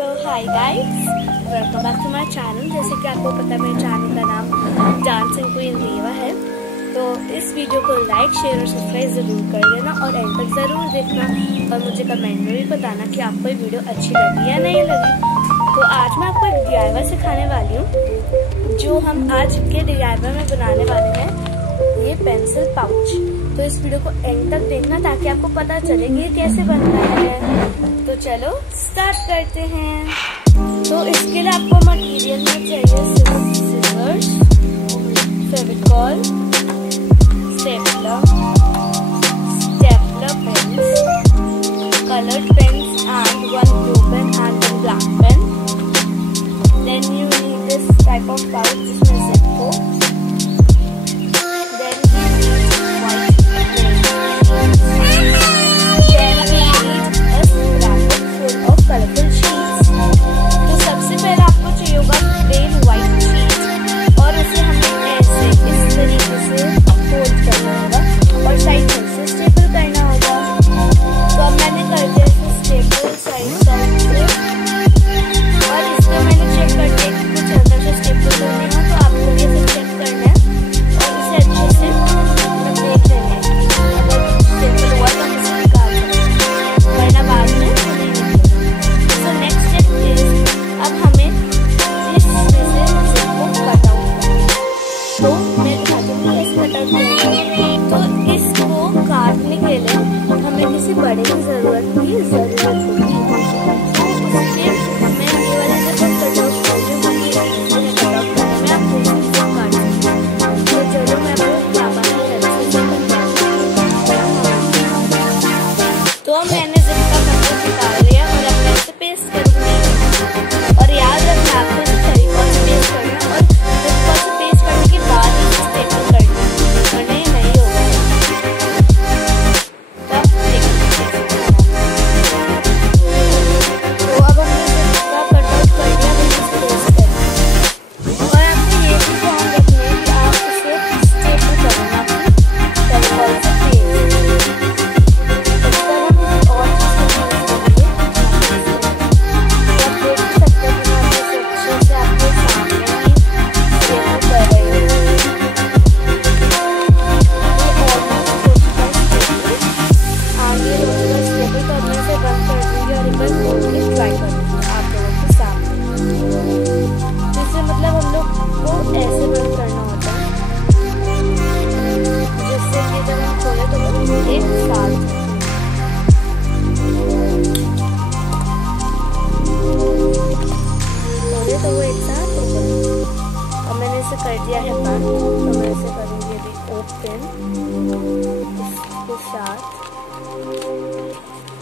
So hi guys, welcome back to my channel. जैसे कि आपको पता है मेरे चैनल का नाम डांसिंग क्वीन रीवा है। तो इस वीडियो को लाइक, शेयर और सब्सक्राइब ज़रूर कर देना और एंड तक ज़रूर देखना और मुझे कमेंट में भी बताना कि आपको ये वीडियो अच्छी लगी या नहीं लगी। तो आज मैं आपको एक DIY सिखाने वाली हूँ जो हम आज के DIY में बनाने वाले हैं, ये पेंसिल पाउच। तो इस वीडियो को एंड तक देखना ताकि आपको पता चले कि ये कैसे बनता है। तो चलो स्टार्ट करते हैं। तो इसके लिए आपको मटेरियल में चाहिए scissors, Fevicol, stapler pens, colored pens and one blue pen and one black pen. Then you need this type of pouch जिसमें zip हो. Then you need white pen. Then we need a scrapbook full of colorful sheets. तो सबसे पहले आपको चाहिए होगा plain white sheet और उसे हमें ऐसे इस तरीके से फोल्ड करना होगा और साइड से स्टेपल करना होगा। तो अब मैंने कर दिया इसे स्टेपल साइड से और इसको मैंने चेक कर दिया कि कुछ अंदर से स्टेपल करने हैं, तो आपको भी इसे चेक करना है और इसे अच्छे से देख लेना है। अगर स्टेपल हुआ तो इसे निकाल सकते हैं, वरना बाद में नहीं निकलेगा। सो नेक्स्ट स्टेप इज अब हमें इसमें से इसको कट आउट करना है। तो मैं दिखाती हूँ इस कट आउट करना। तो इसको काटने के लिए हमें किसी बड़े की जरूरत होगी। इसलिए मैं ये वाले जब कट आउट करती हूँ क्योंकि कट आउट करने में आप काट। तो चलो मैं आपको पापा की हेल्प से तो मैंने जिप का कपड़ा निकाल लिया और अब मैं इसे पेस्ट करूँगी। और याद रखना आपको इसे फेविकॉल से पेस्ट करना और फेविकॉल से पेस्ट करने के बाद ही स्टेपल करना, वरना ये नहीं होगा। तो अब हमने जिप का कट आउट कर दिया, तो इसे पेस्ट करें और आपको ये भी ध्यान रखना है कि आप इसे स्टेपल करना फेविकॉल से पेस्ट। कर दिया है बंद, तो मैं इसे करूँगी अभी ओपन इसके साथ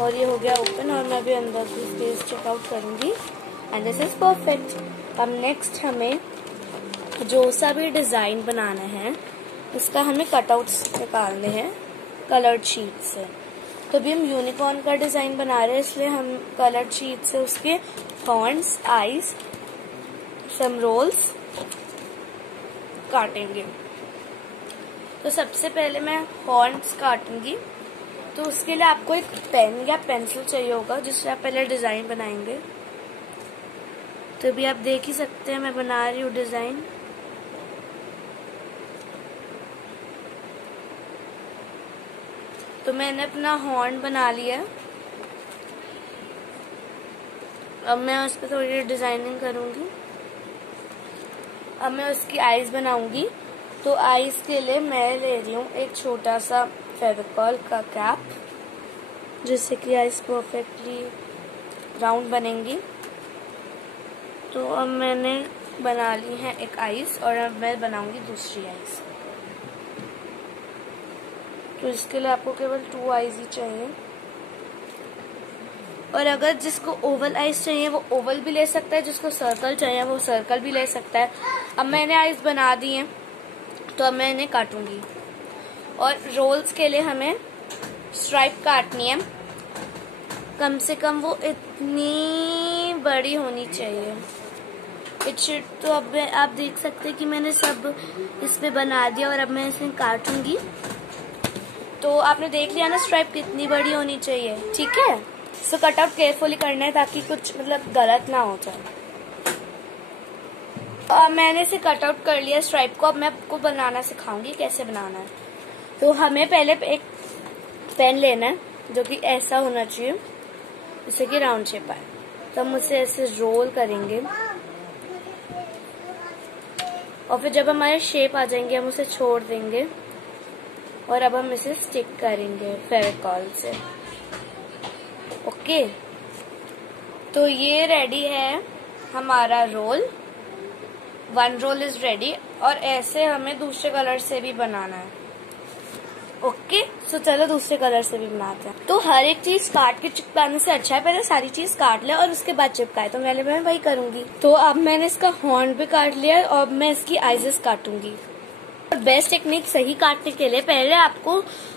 और ये हो गया ओपन और मैं अभी अंदर की स्पेस चेकआउट करूँगी एंड दिस इज परफेक्ट। अब नेक्स्ट हमें जो सा भी डिज़ाइन बनाना है उसका हमें कटआउट्स निकालने हैं कलर्ड शीट से। तो अभी हम यूनिकॉर्न का डिज़ाइन बना रहे हैं, इसलिए हम कलर्ड शीट से उसके हॉर्न्स, आईज, सम रोल्स काटेंगे। तो सबसे पहले मैं हॉर्न्स काटूंगी। तो उसके लिए आपको एक पेन या पेंसिल चाहिए होगा जिससे आप पहले डिजाइन बनाएंगे। तो अभी आप देख ही सकते हैं मैं बना रही हूँ डिजाइन। तो मैंने अपना हॉर्न बना लिया। अब मैं उस पर थोड़ी डिजाइनिंग करूंगी। अब मैं उसकी आईज बनाऊंगी। तो आईज के लिए मैं ले रही हूँ एक छोटा सा फेविकॉल का कैप जिससे कि आईज परफेक्टली राउंड बनेंगी। तो अब मैंने बना ली है एक आईज और अब मैं बनाऊंगी दूसरी आईज। तो इसके लिए आपको केवल 2 आईज ही चाहिए और अगर जिसको ओवल आइज चाहिए वो ओवल भी ले सकता है, जिसको सर्कल चाहिए वो सर्कल भी ले सकता है। अब मैंने आइज बना दी है तो अब मैं इन्हें काटूंगी। और रोल्स के लिए हमें स्ट्राइप काटनी है, कम से कम वो इतनी बड़ी होनी चाहिए। It should. तो अब आप देख सकते हैं कि मैंने सब इस पे बना दिया और अब मैं इसे काटूंगी। तो आपने देख लिया ना स्ट्राइप कितनी बड़ी होनी चाहिए, ठीक है। सो कट आउट केयरफुली करना है ताकि कुछ मतलब गलत ना हो जाए। मैंने इसे कट आउट कर लिया स्ट्राइप को। अब मैं आपको बनाना सिखाऊंगी कैसे बनाना है। तो हमें पहले एक पेन लेना है जो कि ऐसा होना चाहिए जिससे कि राउंड शेप आए। तो हम उसे ऐसे रोल करेंगे और फिर जब हमारे शेप आ जाएंगे हम उसे छोड़ देंगे और अब हम इसे स्टिक करेंगे फेविकॉल से। ओके, तो ये रेडी है हमारा रोल। 1 रोल इज रेडी और ऐसे हमें दूसरे कलर से भी बनाना है। ओके, सो चलो दूसरे कलर से भी बनाते हैं। तो हर एक चीज काट के चिपकाने से अच्छा है पहले सारी चीज काट ले और उसके बाद चिपकाए। तो पहले मैं वही करूंगी। तो अब मैंने इसका हॉर्न भी काट लिया और मैं इसकी आइजेस काटूंगी। और बेस्ट टेक्निक सही काटने के लिए पहले आपको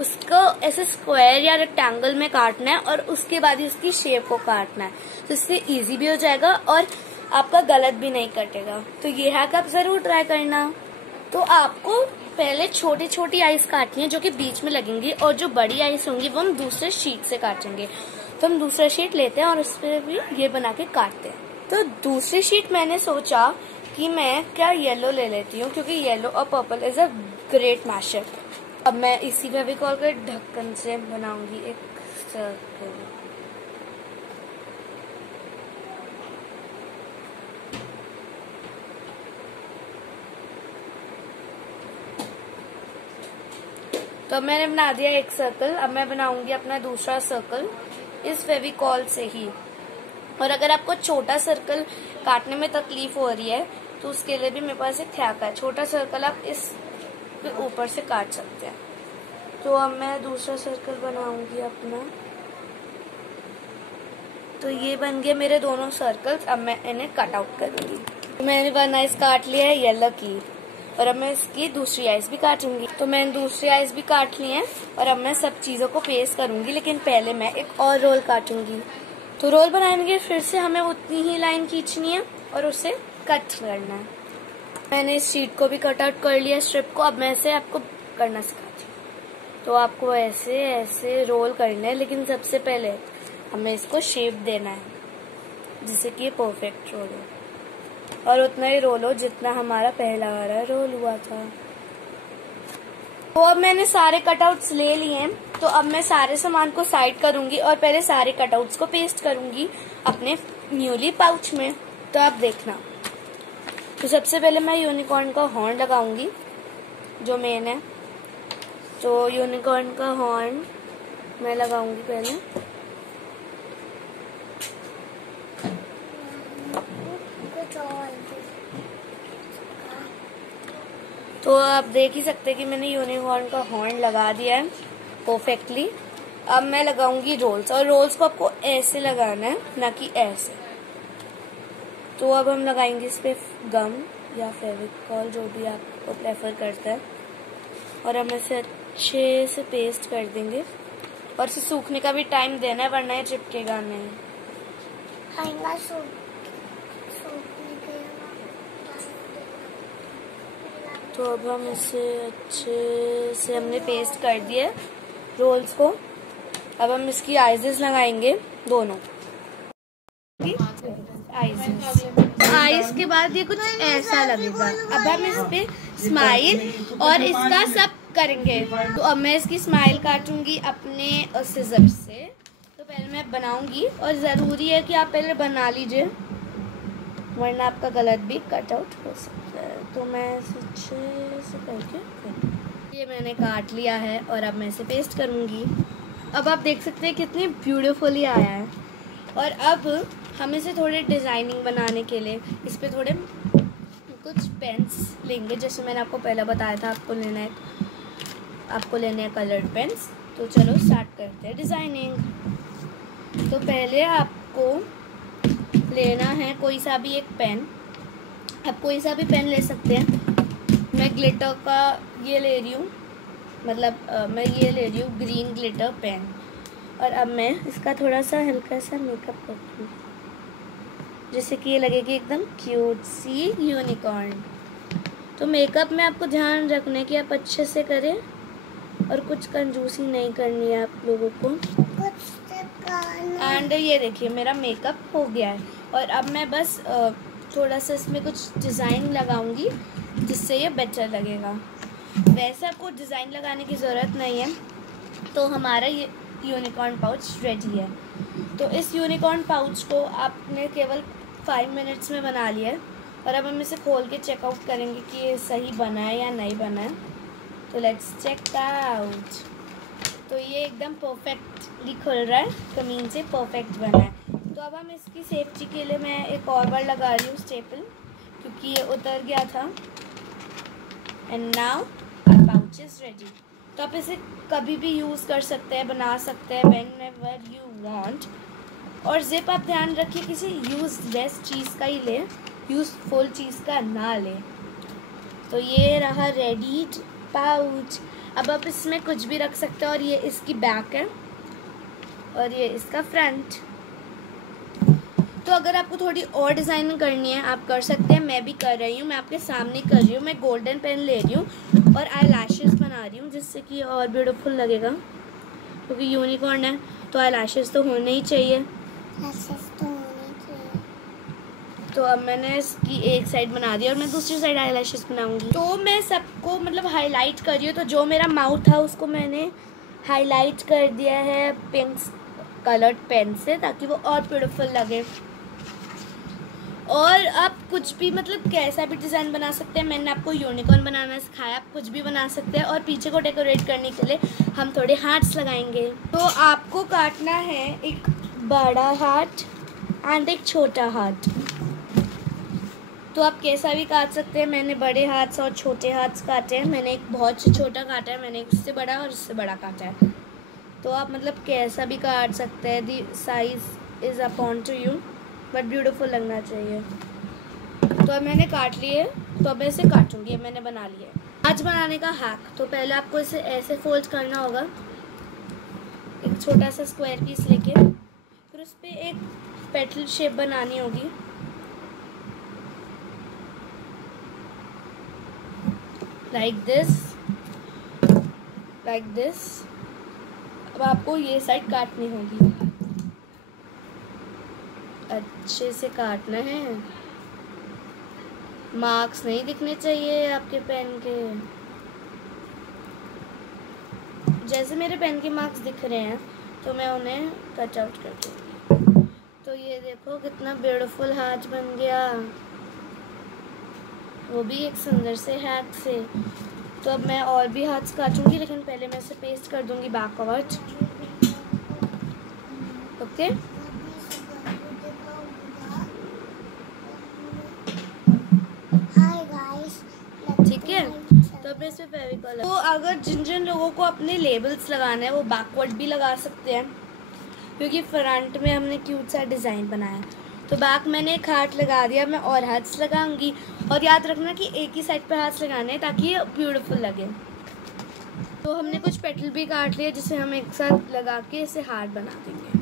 उसको ऐसे स्क्वायर या रेक्टेंगल में काटना है और उसके बाद ही उसकी शेप को काटना है। तो इससे इजी भी हो जाएगा और आपका गलत भी नहीं कटेगा। तो ये हैक आप जरूर ट्राई करना। तो आपको पहले छोटी छोटी आइस काटनी है जो कि बीच में लगेंगी और जो बड़ी आइस होंगी वो हम दूसरे शीट से काटेंगे। तो हम दूसरा शीट लेते हैं और उस पर भी ये बना के काटते हैं। तो दूसरी शीट मैंने सोचा कि मैं क्या येलो ले लेती हूँ क्योंकि येलो और purple is a great mashup. अब मैं इसी फेविकॉल के ढक्कन से बनाऊंगी एक सर्कल। तो अब मैंने बना दिया एक सर्कल। अब मैं बनाऊंगी अपना दूसरा सर्कल इस फेविकॉल से ही। और अगर आपको छोटा सर्कल काटने में तकलीफ हो रही है तो उसके लिए भी मेरे पास एक हैक है। छोटा सर्कल आप इस ऊपर से काट सकते हैं। तो अब मैं दूसरा सर्कल बनाऊंगी अपना। तो ये बन गए मेरे दोनों सर्कल्स। अब मैं इन्हें कट आउट करूंगी। तो मैंने 1 आइस काट लिया है येलो की और अब मैं इसकी दूसरी आइस भी काटूंगी। तो मैंने दूसरी आइस भी काट ली है और अब मैं सब चीजों को पेस्ट करूंगी। लेकिन पहले मैं एक और रोल काटूंगी। तो रोल बनाने के फिर से हमें उतनी ही लाइन खींचनी है और उसे कट करना है। मैंने इस शीट को भी कट आउट कर लिया स्ट्रिप को। अब मैं इसे आपको करना सिखाती हूँ। तो आपको ऐसे ऐसे रोल करना है लेकिन सबसे पहले हमें इसको शेप देना है जिससे कि ये परफेक्ट रोल हो और उतना ही रोल हो जितना हमारा पहला वाला रोल हुआ था। तो अब मैंने सारे कटआउट्स ले लिए हैं। तो अब मैं सारे सामान को साइड करूंगी और पहले सारे कटआउट्स को पेस्ट करूंगी अपने न्यूली पाउच में। तो आप देखना। तो सबसे पहले मैं यूनिकॉर्न का हॉर्न लगाऊंगी जो मेन है। तो यूनिकॉर्न का हॉर्न मैं लगाऊंगी पहले। तो आप देख ही सकते हैं कि मैंने यूनिकॉर्न का हॉर्न लगा दिया है परफेक्टली। अब मैं लगाऊंगी रोल्स और रोल्स को आपको ऐसे लगाना है ना कि ऐसे। तो अब हम लगाएंगे इस पे गम या फेविकॉल जो भी आपको प्रेफर करता है और हम इसे अच्छे से पेस्ट कर देंगे और इसे सूखने का भी टाइम देना है वरना ये चिपकेगा नहीं। तो अब हम इसे अच्छे से हमने पेस्ट कर दिया रोल्स को। अब हम इसकी आइजेस लगाएंगे दोनों आइज के बाद ये कुछ ऐसा लगेगा। अब हम इस पे स्माइल और इसका सब करेंगे। तो अब मैं इसकी स्माइल काटूंगी अपने सिजर से। तो पहले मैं बनाऊंगी और ज़रूरी है कि आप पहले बना लीजिए वरना आपका गलत भी कट आउट हो सकता है। तो मैं इसे अच्छे से करके ये मैंने काट लिया है और अब मैं इसे पेस्ट करूंगी। अब आप देख सकते हैं कितनी ब्यूटीफुली आया है। और अब हम इसे थोड़े डिज़ाइनिंग बनाने के लिए इस पे थोड़े कुछ पेन्स लेंगे। जैसे मैंने आपको पहले बताया था आपको लेने हैं कलर्ड पेन्स। तो चलो स्टार्ट करते हैं डिज़ाइनिंग। तो पहले आपको लेना है कोई सा भी एक पेन। आप कोई सा भी पेन ले सकते हैं। मैं ग्लिटर का ये ले रही हूँ, मतलब मैं ये ले रही हूँ ग्रीन ग्लिटर पेन। और अब मैं इसका थोड़ा सा हल्का सा मेकअप करती हूँ जिससे कि ये लगेगी एकदम क्यूट सी यूनिकॉर्न। तो मेकअप में आपको ध्यान रखना है कि आप अच्छे से करें और कुछ कंजूसी नहीं करनी है आप लोगों को। एंड ये देखिए मेरा मेकअप हो गया है। और अब मैं बस थोड़ा सा इसमें कुछ डिज़ाइन लगाऊंगी जिससे ये बेटर लगेगा। वैसे आपको डिज़ाइन लगाने की ज़रूरत नहीं है। तो हमारा ये यूनिकॉर्न पाउच रेडी है। तो इस यूनिकॉर्न पाउच को आपने केवल 5 मिनट्स में बना लिया है। और अब हम इसे खोल के चेकआउट करेंगे कि ये सही बना है या नहीं बना है। तो लेट्स चेक आउट। तो ये एकदम परफेक्टली खुल रहा है, कमीन से परफेक्ट बना है। तो अब हम इसकी सेफ्टी के लिए मैं एक और बार लगा रही हूँ स्टेपल, क्योंकि ये उतर गया था। And now our pouch is ready. तो आप इसे कभी भी यूज़ कर सकते हैं, बना सकते हैं व्हेनेवर यू वांट। और ज़िप आप ध्यान रखिए किसी यूज़लेस चीज़ का ही ले, यूज़फुल चीज़ का ना ले। तो ये रहा रेडी पाउच। अब आप इसमें कुछ भी रख सकते हैं। और ये इसकी बैक है और ये इसका फ्रंट। तो अगर आपको थोड़ी और डिज़ाइनिंग करनी है आप कर सकते हैं। मैं भी कर रही हूँ, मैं आपके सामने कर रही हूँ। मैं गोल्डन पेन ले रही हूँ और आई लैशेज़ बना रही हूँ जिससे कि और ब्यूटीफुल लगेगा। क्योंकि यूनिकॉर्न है तो आई लैशेज़ तो होने ही चाहिए। तो अब मैंने इसकी एक साइड बना दी और मैं दूसरी साइड आई लैशेज़ बनाऊँगी। तो मैं सबको मतलब हाईलाइट कर रही हूँ। तो जो मेरा माउथ था उसको मैंने हाईलाइट कर दिया है पिंक कलर्ड पेन से, ताकि वो और ब्यूटीफुल लगे। और आप कुछ भी मतलब कैसा भी डिज़ाइन बना सकते हैं। मैंने आपको यूनिकॉर्न बनाना सिखाया, आप कुछ भी बना सकते हैं। और पीछे को डेकोरेट करने के लिए हम थोड़े हार्ट्स लगाएंगे। तो आपको काटना है एक बड़ा हार्ट एंड एक छोटा हार्ट। तो आप कैसा भी काट सकते हैं। मैंने बड़े हार्ट्स और छोटे हार्ट्स काटे हैं। मैंने एक बहुत छोटा काटा है, मैंने इससे बड़ा और इससे बड़ा काटा है। तो आप मतलब कैसा भी काट सकते हैं। The size is upon to you, but beautiful लगना चाहिए। तो अब मैंने काट लिए, तो अब मैं इसे काटूंगी। अब मैंने बना लिया है। आज बनाने का हैक, तो पहले आपको इसे ऐसे फोल्ड करना होगा, एक छोटा सा स्क्वायर पीस लेके, फिर उस पर एक पेटल शेप बनानी होगी। Like this. अब आपको ये साइड काटनी होगी, अच्छे से काटना है। मार्क्स नहीं दिखने चाहिए आपके पेन के। जैसे मेरे पेन के मार्क्स दिख रहे हैं तो मैं उन्हें कट आउट कर दूँगी। तो ये देखो कितना ब्यूटीफुल हाथ बन गया, वो भी एक सुंदर से हैक से। तो अब मैं और भी हाथ काटूंगी, लेकिन पहले मैं इसे पेस्ट कर दूंगी बैकवर्ड। ओके, ठीक है। तो अब इसमें फेविकॉल। तो अगर जिन लोगों को अपने लेबल्स लगाना है वो बैकवर्ड भी लगा सकते हैं, क्योंकि फ्रंट में हमने क्यूट सा डिज़ाइन बनाया। तो बैक मैंने एक हार्ट लगा दिया, मैं और हार्ट्स लगाऊंगी। और याद रखना कि एक ही साइड पर हार्ट्स लगाने हैं ताकि ये ब्यूटीफुल लगे। तो हमने कुछ पेटल भी काट लिए जिसे हम एक साथ लगा के इसे हार्ट बना देंगे।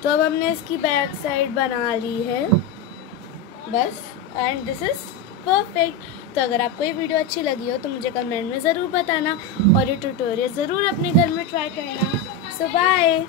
तो अब हमने इसकी बैक साइड बना ली है बस, एंड दिस इज़ परफेक्ट। तो अगर आपको ये वीडियो अच्छी लगी हो तो मुझे कमेंट में ज़रूर बताना और ये ट्यूटोरियल ज़रूर अपने घर में ट्राई करना। सो बाय।